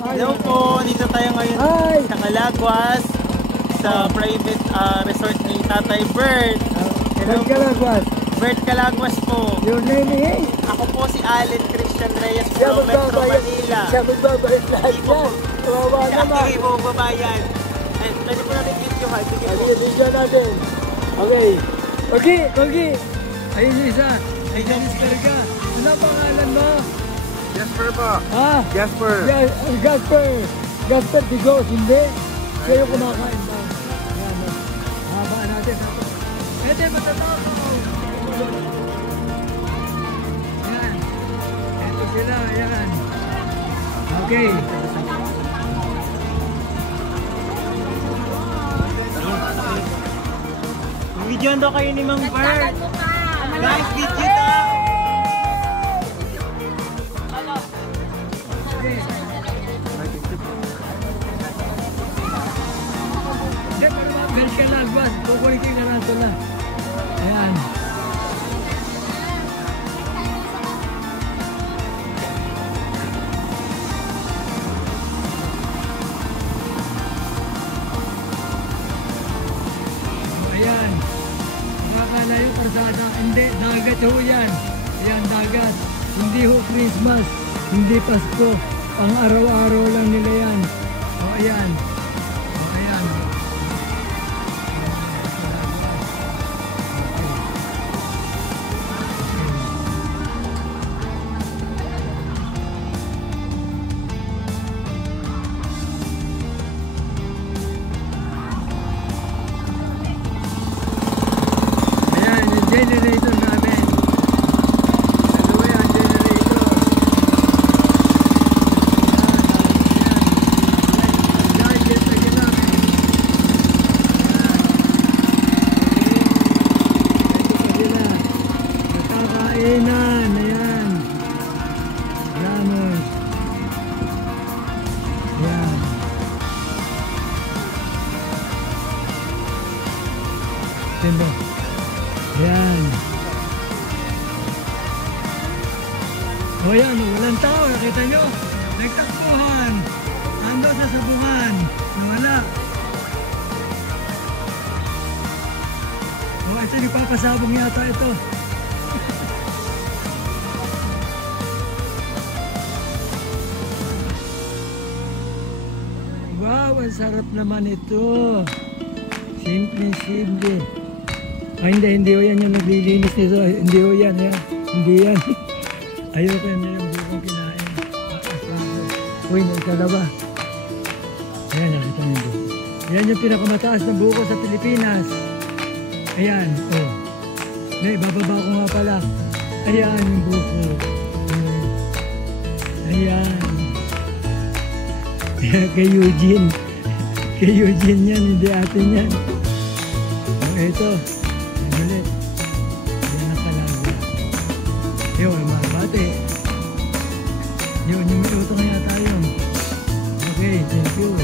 Hello po, dito tayo ngayon sa Calagwas, sa private resort ni Tatay Bert. Hello Bert Calagwas. Bert Calagwas po. Your name is? Ako po si Allen Christian Reyes from Metro Manila. Siya magbabayad lahat yan. Kawawa naman. Hindi mo babayan. Pwede po natin videohan. Sige po. Video natin. Okay. Okay. Ayun yung isa. Ay, Jasper ka. Ano ang pangalan mo? Jasper po. Ah? Jasper. Jasper Digos, hindi. Siya yung kumakain ba? Habaan natin. Ete, matatawa ko. Yan. Ito sila, yan. Okay. Video daw kayo ni Mang Bert. Guys, video daw. Bert Calagwas, kukulitin na natin na. Ayan. Ayan. Nakakala yung karsada. Hindi, dagat ho yan. Ayan, dagat. Hindi ho Christmas. Hindi Pasko. Pang araw-araw lang nila yan. O, ayan. O, ayan. Ayan, yung generator namin. Dalawa yan, generator. Ayan, gadget na ginamit. Ayan. Ito pa sila. Nakakainan. Ayan. Ramos. Ayan. Tindo. Ayan. O yan, walang tao. Nakita nyo? Nagtakbuhan. Ando sa sabungan. Nawala. O ito, nagpapasabong yata ito. Wow, ang sarap naman ito. Simple. Ay, hindi ho yan yung naglilinis nito. Hindi ho yan. Hindi yan. Ayoko yan yung bukong kinain. Uy, naitalawa. Ayan, nakita niyo buko. Ayan yung pinakamataas na buko sa Pilipinas. Ayan, oh. Bababa ko nga pala. Ayan yung buko. Ayan. Kay Eugene. Kay Eugene yan, hindi atin yan. Oh, ito. Ulit. Yan ang Calagwas. Yun, mga bate. Yun, yung minuto nga tayo. Okay, thank you.